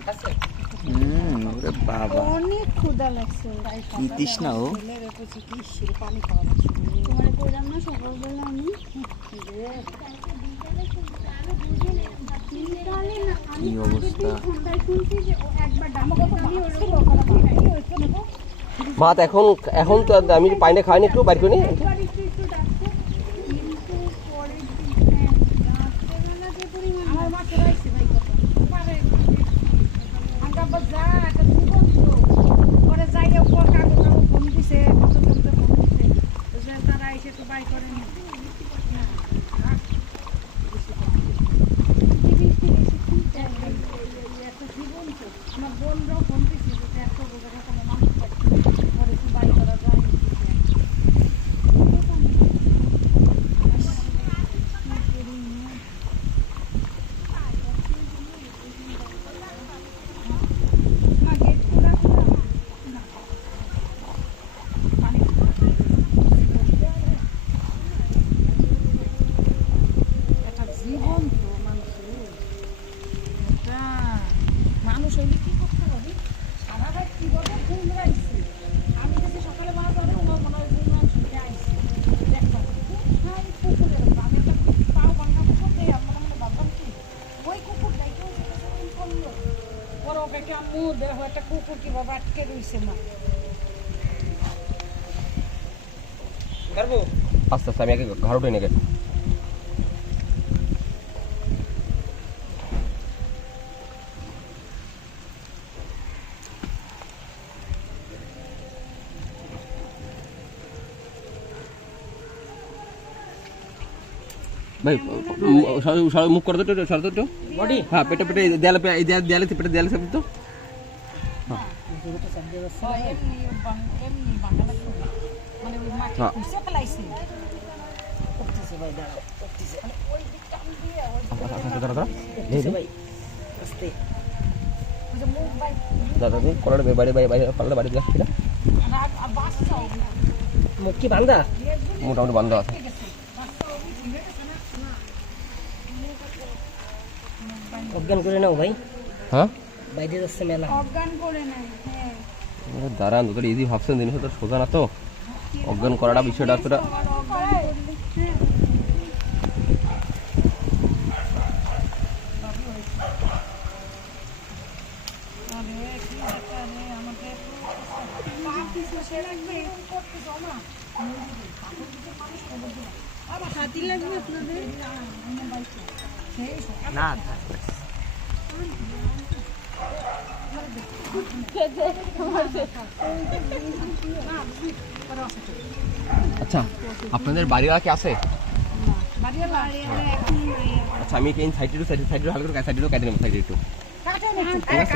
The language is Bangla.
হুম ওরে বাবা। অনেক ক্ষুধা লাগছে কি তৃষ্ণা ও তোমার কইলাম না সকালবেলা আমি কি অবস্থা? ভাত এখন এখন তো আমি পাইনে খাইনি একটু বাইর করে হইলে কি করতে হবে। সারা রাত কীভাবে ঘুম রাখছে আমি কাছে সকালে মাছ ধরে ওনার মনে হয় ঘুম শুনে আইসি। দেখতাম কোথায় পুকুরের আমি একটা পাও পুকুর আমরা মনে ভাবলাম কি? ওই কুকুর দেখে করল। বড় ওকে আম্মু দেখো একটা কুকুর কীভাবে আটকে রইছে না। আস্তে আস্তে আমি আগে ঘর উঠে নেগে ভাই মুখ করে তো সর তো। বডি? হ্যাঁ পেটে পেটে দেয়ালে এই দেয়ালে পেটে দেয়ালে চাপি তো। হয়। হ্যাঁ। দাদা তুমি কলার বাড়ি বাড়ি পাল্লা বাড়ি মুখ কি বান্ধা? মোটামুটি বন্ধ আছে। অজ্ঞান করে নাও ভাই। হ্যাঁ? বাইরে যাচ্ছে মেলা। অজ্ঞান করে নাই হ্যাঁ। দাঁড়ান তোদের ইজি ভাবছেন জিনিস তো সোজা না তো। অজ্ঞান করাটা বিষয়টা তোরা লাগবে আপনাদের না আচ্ছা আপনাদের বাড়িওয়ালা কি আছে? আচ্ছা আমি সাইডে সাইডে সাইডে হালকা সাইডে কাটে নেব সাইডে একটু।